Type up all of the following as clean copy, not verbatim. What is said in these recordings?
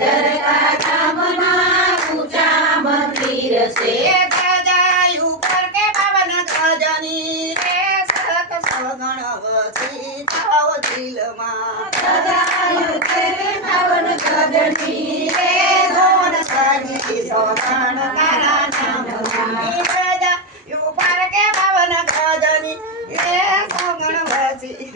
ઝાંઝરકા ગામમાં ઊંચા મંદિર છે. ધજા ઉપર કે પવન ધજની રે સત સગણ વસી થાવ દિલમાં. ધજાયું કે પવન ગગની રે ધોન સગી સોગણ તારા નામની. ધજા ઉપર કે પવન ધજની રે સગણ વસી.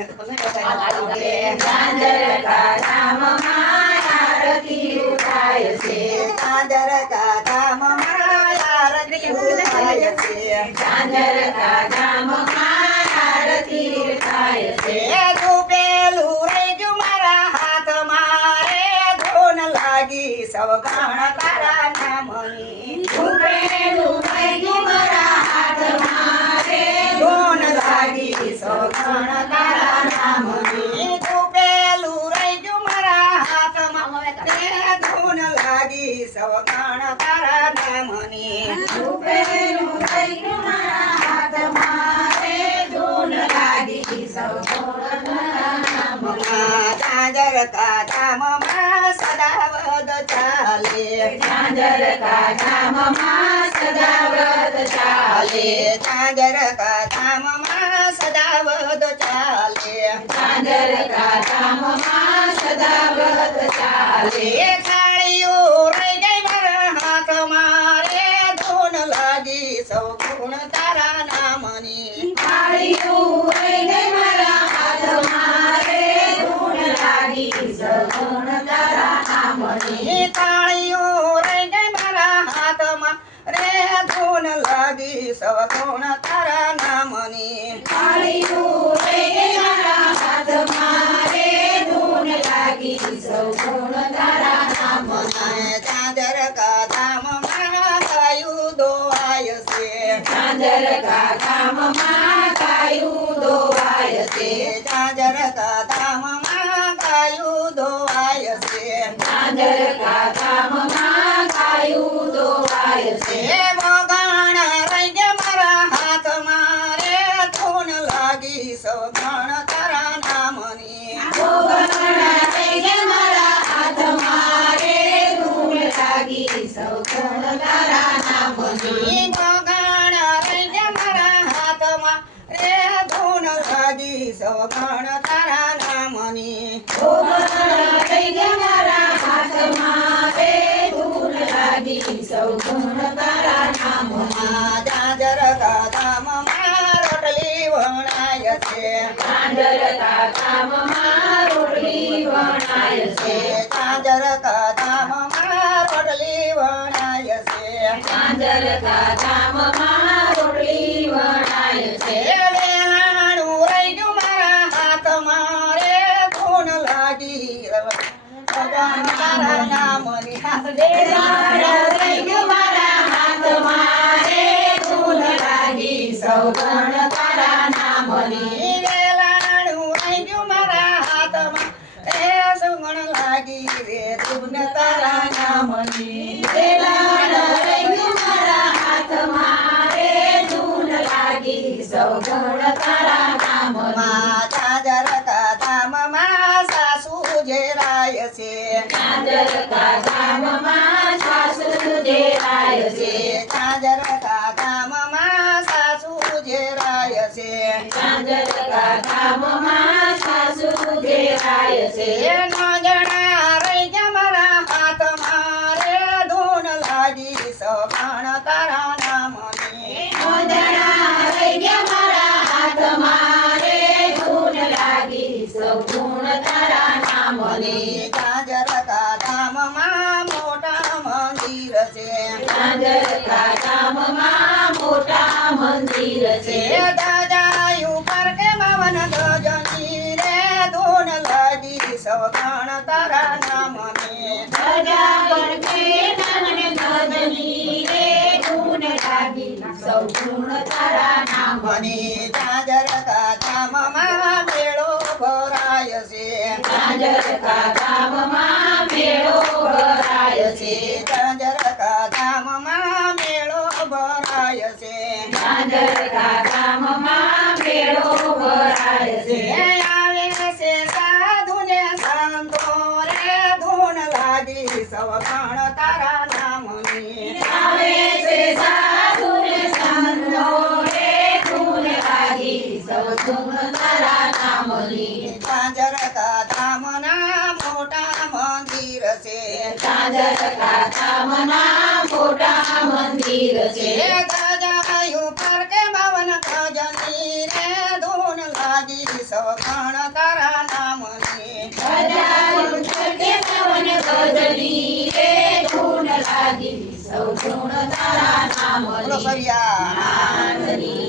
ઝાંઝરકા ગામમાં આરતી ઉઠાય છે. ઝાંઝરકા ગામમાં આરતી ઉઠાય છે. ઝાંઝરકા ગામમાં આરતી ઉઠાય છે. એ ધૂપેલું રહી ગયું મારા હાથમાં રે ધૂન લાગી સવગણ તારા નામની. ઉભેલું થઈ ગયું મારા હાથમાં રે ધૂન લાગી સવગણ તારા નામની. ધૂપેલું રહી ગયું મારા હાથમાં રે ધૂન લાગી સવગણ તારા નામની. ઉભેલું થઈ ગયું મારા હાથમાં રે ધૂન લાગી સૌ ઝાંઝરકા ગામમાં સદાવદ ચાલે. ઝાંઝરકા ગામમાં સદા વ્રત ચાલે. ઝાંઝરકા ગામમાં સદાવદ ચાલે. ઝાંઝરકા ગામમાં સદા વ્રત ચાલે. એ થાળીઓ રહી ગઈ મારા હાથમાં રે ધૂન લાગી સૌ ગુણ તારા નામની. થાળીયું રહી ગઈ મારા હાથમાં રે ધૂન લાગી સગુણ તારા નામની. એ થાળીઓ રહી ગઈ મારા હાથમાં રે ધૂન લાગી સૌ ગુણ તારા નામની. થાળીયું રહી ગઈ મારા હાથમાં રે ધૂન લાગી સગુણ તારા નામની. ઝાંઝરકા ગામમાં ગાયું દોવાય છે. ઝાંઝરકા ગામમાં ગાયું દોવાય છે. ઝાંઝરકા ગામમાં ગાયું દોવાય છે. ઝાંઝરકા ગામમાં ગાયું દોવાય છે. એ વગાણ રહી ગયા મારા હાથમાં રે ધૂન લાગી સવગણ તારા નામની. ભોગવણા થઈ ગયા મારા હાથમાં રે ધૂન લાગી સગુણ તારા નામની. વગાણ રહી ગયા મારા હાથમાં રે ધૂન લાગી સવગણ તારા નામની. ભોગવણા થઈ ગયા મારા હાથમાં રે ધૂન લાગી સગુણ તારા નામની. ઝાંઝરકા ગામમાં રોટલી વણાય છે. ઝાંઝરકા ગામમાં રોટલી વણાય છે. ઝાંઝરકા ગામમાં રોટલી વણાય છે. ઝાંઝરકા ગામમાં રોટલી વણાય છે. વેલાણું રહી ગયું મારા હાથમાં રે ધૂન લાગી ભગવાન તારા નામની. વેલાણ થઈ ગયું મારા હાથમાં રે ધૂન લાગી સગુણ તારા નામની. વેલાણું રહી ગયું મારા હાથમાં રે સુગણ લાગી રે ધૂન તારા નામની. વેલાણ થઈ ગયું મારા હાથમાં રે ધૂન લાગી સગુણ તારા નામની. ઝાંઝરકા ગામમાં સાસુ જેરાય છે. ઝાંઝરકા ગામમાં સાસુ જેરાય છે. ઝાંઝરકા ગામમાં સાસુ જેરાય છે. ઝાંઝરકા ગામમાં સાસુ જેરાય છે. ન જણા રહી ગયા મારા હાથમાં રે ધૂન લાગી સગણ તારા નામની. મોદણા રહી ગયા મારા હાથમાં રે ધૂન લાગી સગુણ તારા નામની. ઝાંઝરકા ગામમાં મોટા મંદિર છે. ઝાંઝરકા ગામમાં મોટા મંદિર છે. ધજા ઉપર કે પવન ધજની રે ધૂન લાગી સવગણ તારા નામની. ધજા પર કે પવન ધજની રે ધૂન લાગી સગુણ તારા નામની. ઝાંઝરકા ગામમાં મેળો ભરાય છે. ઝાંઝરકા ગામમાં મેળો ભરાય છે. ઝાંઝરકા ગામમાં મેળો ભરાય છે. ઝાંઝરકા ગામમાં મેળો ભરાય છે. આવે છે સાધુને સંતો રે ધૂન લાગી સવગણ તારા નામની આવે છે સાધુ ને સંતો રે ધૂન લાગી સૌ ધૂન તારા નામની ઝાંઝરકા ધામના મોટા મંદિર છે ઝાંઝરકા ધામના મોટા મંદિર છે ગજાયું પર કે બાવન ગજની રે ધૂન લાગી સવગણ તારા નામની ગજાયું છઠે પવન ગજની રે ધૂન લાગી સૌ ધૂન તારા બોલો નામની સરિયા નામની